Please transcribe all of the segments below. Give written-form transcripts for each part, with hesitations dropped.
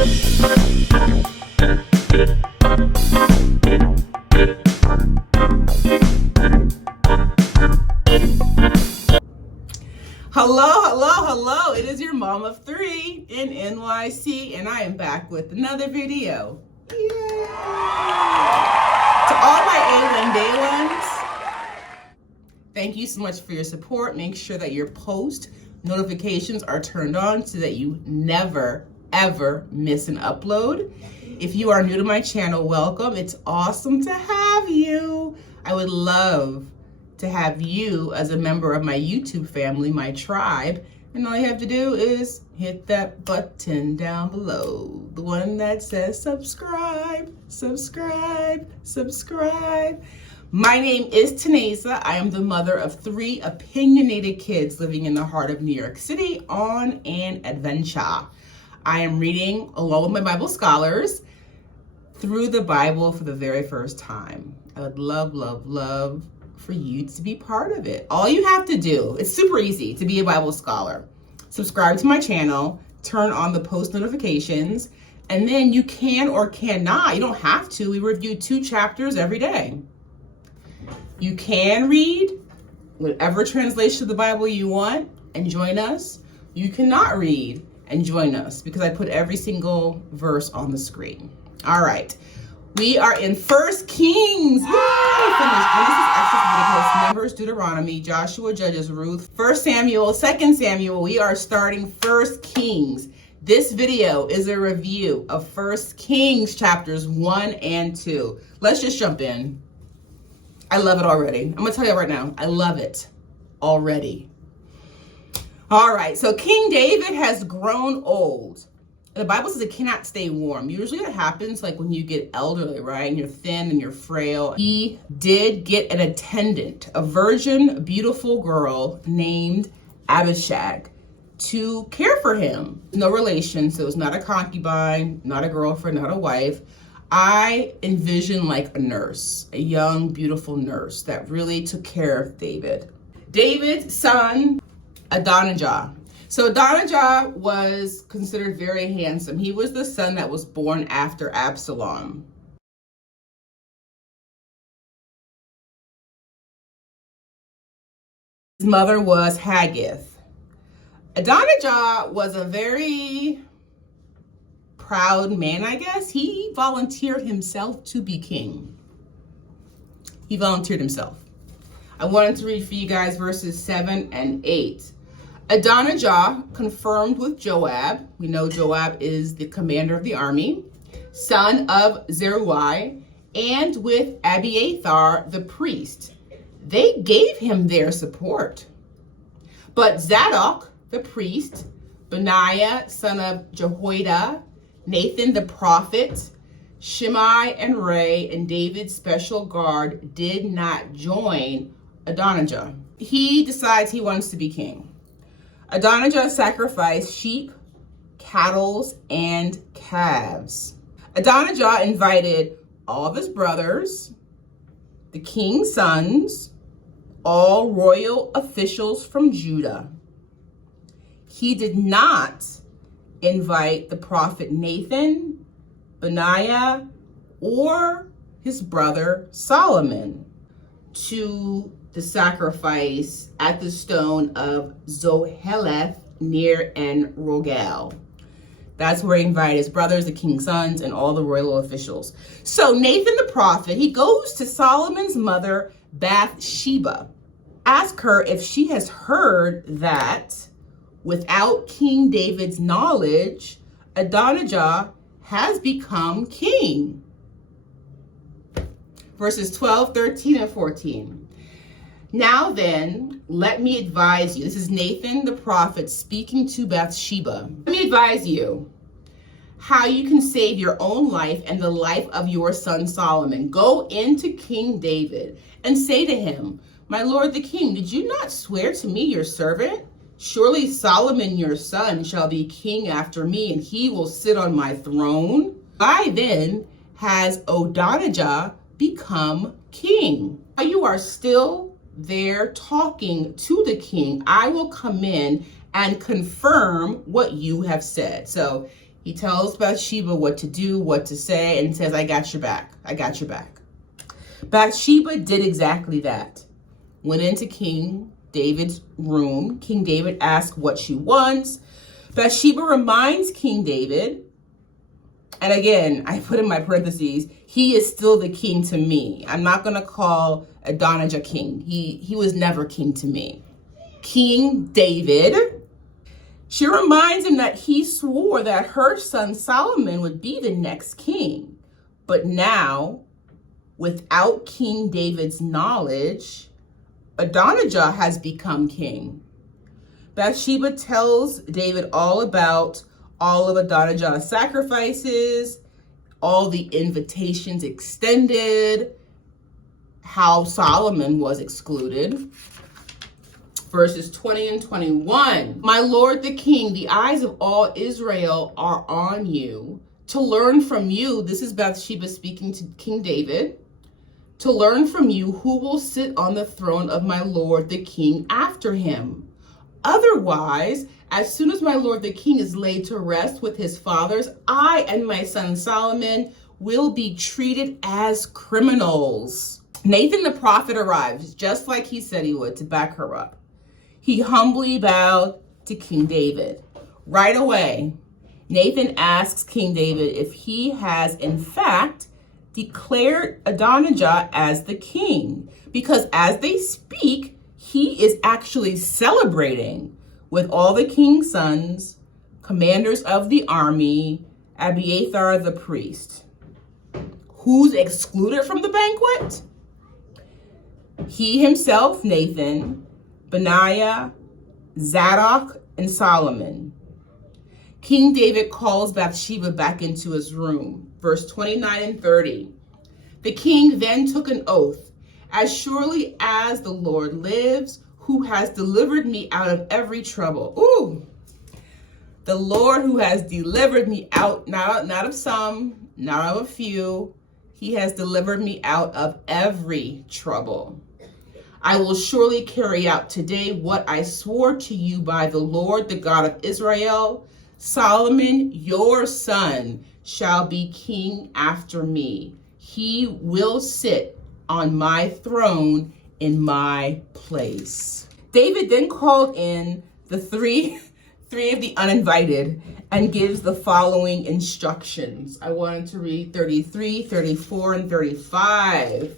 Hello. It is your mom of three in NYC, and I am back with another video. Yay! To all my A1 day ones, thank you so much for your support. Make sure that your post notifications are turned on so that you never, ever miss an upload. If you are new to my channel, welcome. It's awesome to have you. I would love to have you as a member of my YouTube family, my tribe. And all you have to do is hit that button down below, the one that says subscribe. My name is Tanesa. I am the mother of three opinionated kids living in the heart of New York City on an adventure. I am reading, along with my Bible scholars, through the Bible for the very first time. I would love for you to be part of it. All you have to do, it's super easy to be a Bible scholar. Subscribe to my channel, turn on the post notifications, and then you can or cannot, you don't have to, we review 2 chapters every day. You can read whatever translation of the Bible you want and join us. You cannot read and join us because I put every single verse on the screen. All right. We are in 1 Kings. Yay! Finished Genesis, Exodus, Leviticus, Numbers, Deuteronomy, Joshua, Judges, Ruth, 1 Samuel, 2 Samuel. We are starting 1 Kings. This video is a review of 1 Kings chapters 1 and 2. Let's just jump in. I love it already. I'm gonna tell you right now, I love it already. All right, so King David has grown old. The Bible says it cannot stay warm. Usually that happens like when you get elderly, right? And you're thin and you're frail. He did get an attendant, a virgin, beautiful girl named Abishag to care for him. No relation, so it's not a concubine, not a girlfriend, not a wife. I envision like a nurse, a young, beautiful nurse that really took care of David. David's son, Adonijah. So Adonijah was considered very handsome. He was the son that was born after Absalom. His mother was Haggith. Adonijah was a very proud man, I guess. He volunteered himself to be king. He volunteered himself. I wanted to read for you guys verses 7 and 8. Adonijah confirmed with Joab. We know Joab is the commander of the army, son of Zeruiah, and with Abiathar the priest. They gave him their support. But Zadok the priest, Benaiah son of Jehoiada, Nathan the prophet, Shimei and Ray, and David's special guard did not join Adonijah. He decides he wants to be king. Adonijah sacrificed sheep, cattle, and calves. Adonijah invited all of his brothers, the king's sons, all royal officials from Judah. He did not invite the prophet Nathan, Benaiah, or his brother Solomon to the sacrifice at the stone of Zoheleth near En Rogel. That's where he invited his brothers, the king's sons, and all the royal officials. So Nathan the prophet, he goes to Solomon's mother, Bathsheba. Ask her if she has heard that without King David's knowledge, Adonijah has become king. Verses 12, 13, and 14. Now then, let me advise you. This is Nathan the prophet speaking to Bathsheba. Let me advise you how you can save your own life and the life of your son Solomon. Go into King David and say to him, my lord the king, did you not swear to me, your servant? Surely Solomon your son shall be king after me, and he will sit on my throne. Why then has Adonijah become king? You are still there talking to the king. I will come in and confirm what you have said. So He tells Bathsheba what to do, what to say, and says, I got your back. I got your back. Bathsheba did exactly that. Went into King David's room. King David asked what she wants. Bathsheba reminds King David, and again, I put in my parentheses, he is still the king to me. I'm not going to call Adonijah king. He was never king to me. King David, she reminds him that he swore that her son Solomon would be the next king. But now, without King David's knowledge, Adonijah has become king. Bathsheba tells David all about all of Adonijah's sacrifices, all the invitations extended, how Solomon was excluded. Verses 20 and 21. My lord the king, the eyes of all Israel are on you to learn from you. This is Bathsheba speaking to King David. To learn from you who will sit on the throne of my lord the king after him. Otherwise, as soon as my lord the king is laid to rest with his fathers, I and my son Solomon will be treated as criminals. Nathan the prophet arrives, just like he said he would, to back her up. He humbly bowed to King David. Right away, Nathan asks King David if he has in fact declared Adonijah as the king, because as they speak, he is actually celebrating with all the king's sons, commanders of the army, Abiathar the priest. Who's excluded from the banquet? He himself, Nathan, Benaiah, Zadok, and Solomon. King David calls Bathsheba back into his room. Verse 29 and 30. The king then took an oath. As surely as the Lord lives, who has delivered me out of every trouble. Ooh, the Lord who has delivered me out, not of some, not of a few. He has delivered me out of every trouble. I will surely carry out today what I swore to you by the Lord, the God of Israel. Solomon, your son, shall be king after me. He will sit on my throne in my place. David then called in the three of the uninvited and gives the following instructions. I wanted to read 33, 34, and 35.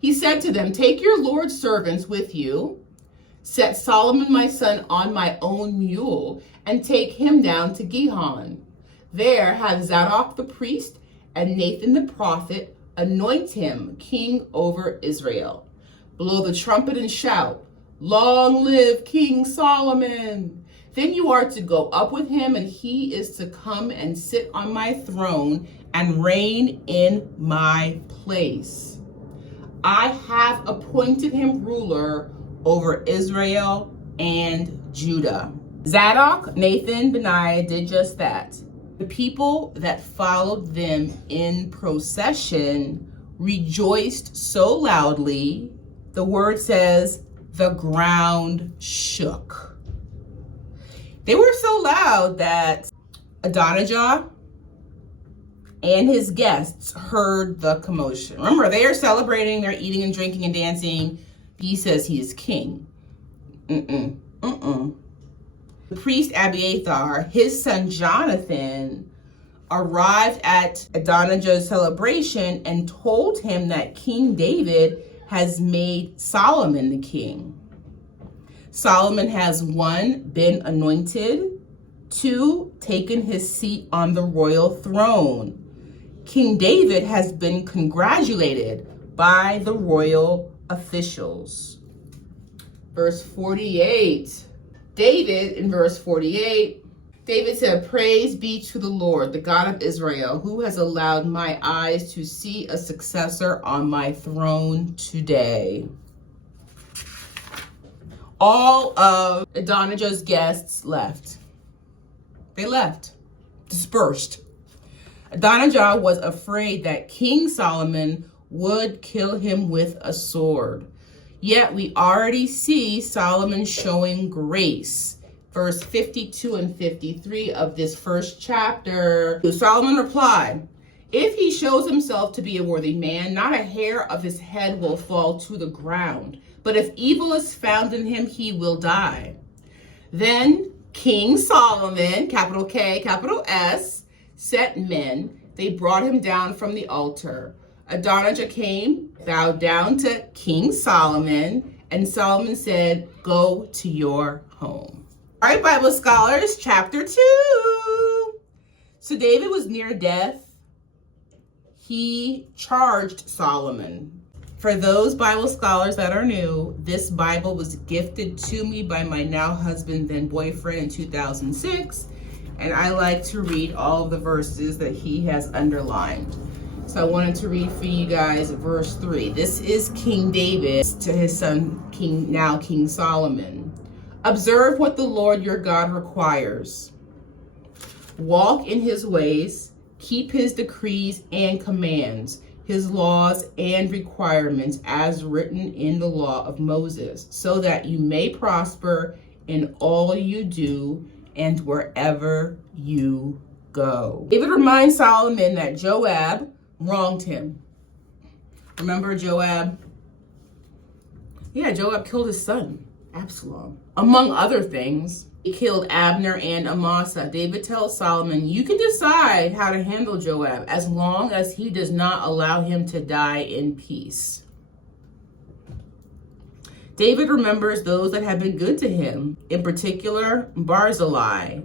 He said to them, take your Lord's servants with you, set Solomon my son on my own mule, and take him down to Gihon. There have Zadok the priest and Nathan the prophet anoint him king over Israel. Blow the trumpet and shout, long live King Solomon. Then you are to go up with him, and he is to come and sit on my throne and reign in my place. I have appointed him ruler over Israel and Judah. Zadok, Nathan, Benaiah did just that. The people that followed them in procession rejoiced so loudly, the word says, the ground shook. They were so loud that Adonijah and his guests heard the commotion. Remember, they are celebrating, they're eating and drinking and dancing. He says he is king. The priest Abiathar, his son Jonathan, arrived at Adonijah's celebration and told him that King David has made Solomon the king. Solomon has 1, been anointed, 2, taken his seat on the royal throne. King David has been congratulated by the royal officials. Verse 48. David, in verse 48, David said, praise be to the Lord, the God of Israel, who has allowed my eyes to see a successor on my throne today. All of Adonijah's guests left. They left, dispersed. Adonijah was afraid that King Solomon would kill him with a sword. Yet we already see Solomon showing grace verse 52 and 53 of this first chapter. Solomon replied, "If he shows himself to be a worthy man, not a hair of his head will fall to the ground. But if evil is found in him, he will die." Then King Solomon, capital K, capital S, set men. They brought him down from the altar. Adonijah came, bowed down to King Solomon, and Solomon said, "Go to your home." All right, Bible scholars, chapter 2. So David was near death. He charged Solomon. For those Bible scholars that are new, this Bible was gifted to me by my now husband, then boyfriend in 2006. And I like to read all of the verses that he has underlined. So I wanted to read for you guys verse 3. This is King David to his son, King Solomon. "Observe what the Lord your God requires. Walk in his ways, keep his decrees and commands, his laws and requirements as written in the law of Moses, so that you may prosper in all you do and wherever you go." David reminds Solomon that Joab wronged him. Remember Joab? Yeah, Joab killed his son, Absalom. Among other things, he killed Abner and Amasa. David tells Solomon, "You can decide how to handle Joab as long as he does not allow him to die in peace." David remembers those that have been good to him, in particular, Barzillai.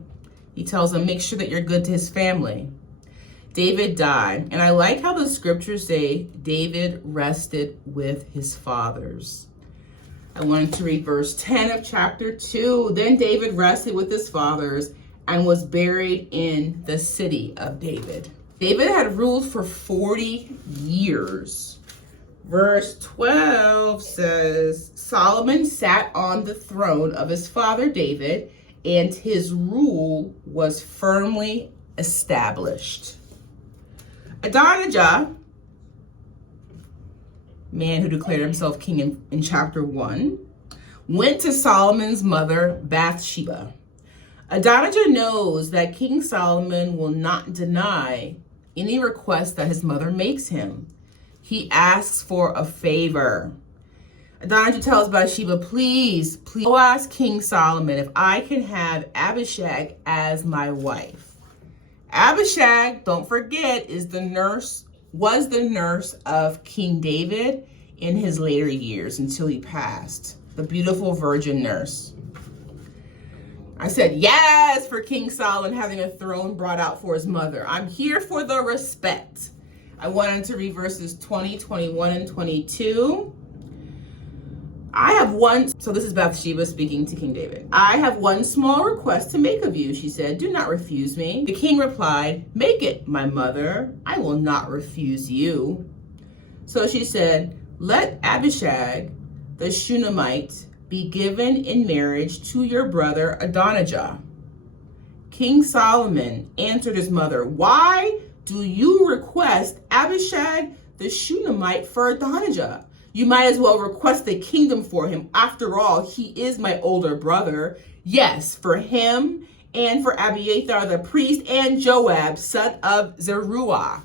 He tells him, make sure that you're good to his family. David died, and I like how the scriptures say David rested with his fathers. I wanted to read verse 10 of chapter 2. Then David rested with his fathers and was buried in the city of David. David had ruled for 40 years. Verse 12 says, Solomon sat on the throne of his father David, and his rule was firmly established. Adonijah, man who declared himself king in chapter 1, went to Solomon's mother, Bathsheba. Adonijah knows that King Solomon will not deny any request that his mother makes him. He asks for a favor. Adonijah tells Bathsheba, please go ask King Solomon if I can have Abishag as my wife. Abishag, don't forget, was the nurse of King David in his later years until he passed. The beautiful virgin nurse. I said yes for King Solomon having a throne brought out for his mother. I'm here for the respect. I wanted to read verses 20, 21, and 22. So this is Bathsheba speaking to King David. I have one small request to make of you, she said. Do not refuse me. The king replied, make it, my mother. I will not refuse you. So she said, let Abishag, the Shunammite, be given in marriage to your brother Adonijah. King Solomon answered his mother, why do you request Abishag, the Shunammite, for Adonijah? You might as well request the kingdom for him. After all, he is my older brother. Yes, for him and for Abiathar the priest and Joab, son of Zeruiah.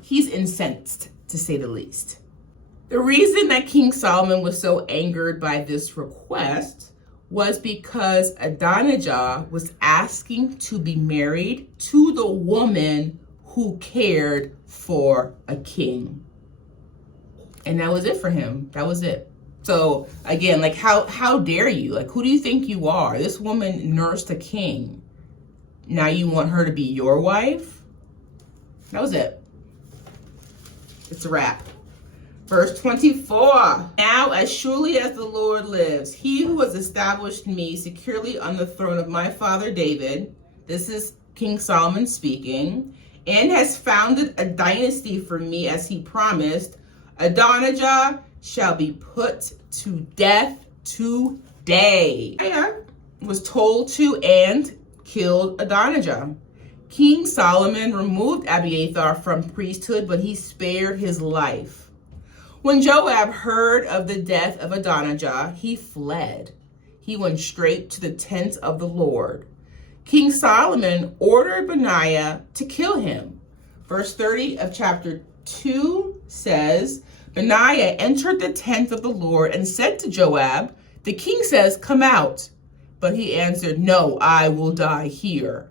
He's incensed, to say the least. The reason that King Solomon was so angered by this request was because Adonijah was asking to be married to the woman who cared for a king. And that was it for him. That was it. So again, like how dare you? Like, who do you think you are? This woman nursed a king. Now you want her to be your wife? That was it. It's a wrap. Verse 24. Now, as surely as the Lord lives, he who has established me securely on the throne of my father David, this is King Solomon speaking, and has founded a dynasty for me as he promised, Adonijah shall be put to death today. I was told to and killed Adonijah. King Solomon removed Abiathar from priesthood, but he spared his life. When Joab heard of the death of Adonijah, he fled. he went straight to the tent of the Lord. King Solomon ordered Benaiah to kill him. Verse 30 of chapter 2 says, Benaiah entered the tent of the Lord and said to Joab, the king says, come out. But he answered, no, I will die here.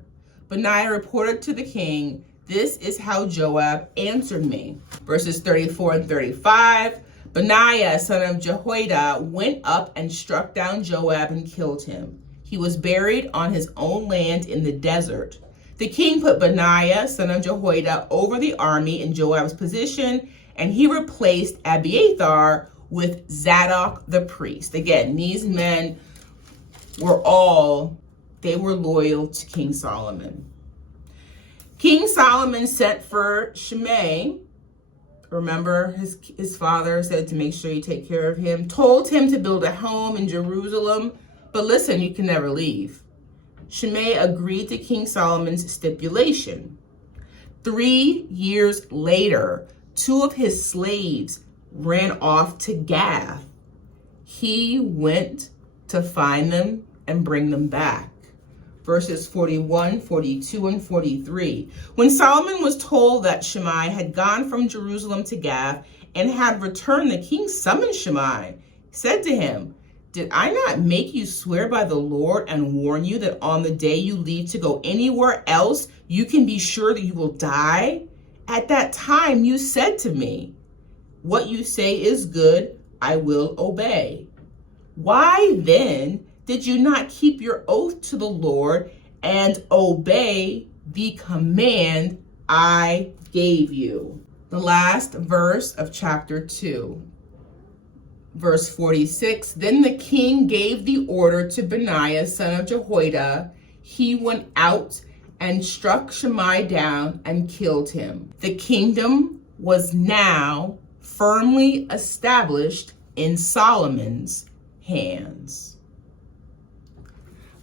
Benaiah reported to the king, this is how Joab answered me. Verses 34 and 35, Benaiah, son of Jehoiada, went up and struck down Joab and killed him. He was buried on his own land in the desert. The king put Benaiah, son of Jehoiada, over the army in Joab's position, and he replaced Abiathar with Zadok the priest. Again, these men were loyal to King Solomon. King Solomon sent for Shimei. Remember, his father said to make sure you take care of him, told him to build a home in Jerusalem, but listen, you can never leave. Shimei agreed to King Solomon's stipulation. 3 years later, 2 of his slaves ran off to Gath. He went to find them and bring them back. Verses 41, 42, and 43. When Solomon was told that Shimei had gone from Jerusalem to Gath and had returned, the king summoned Shimei, said to him, did I not make you swear by the Lord and warn you that on the day you leave to go anywhere else, you can be sure that you will die? At that time you said to me, what you say is good, I will obey. Why then did you not keep your oath to the Lord and obey the command I gave you? The last verse of chapter 2. Verse 46, then the king gave the order to Benaiah, son of Jehoiada. He went out and struck Shimei down and killed him. The kingdom was now firmly established in Solomon's hands.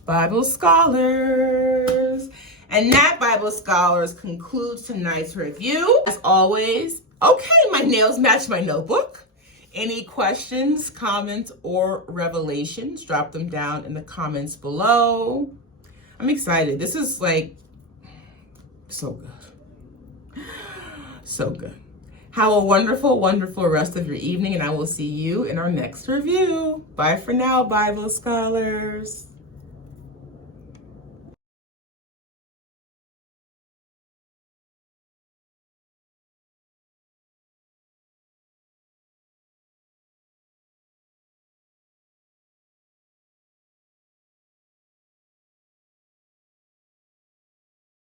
Bible scholars. And that, Bible scholars, concludes tonight's review. As always, okay, my nails match my notebook. Any questions, comments, or revelations, drop them down in the comments below. I'm excited. This is like so good. So good. Have a wonderful, wonderful rest of your evening, and I will see you in our next review. Bye for now, Bible scholars.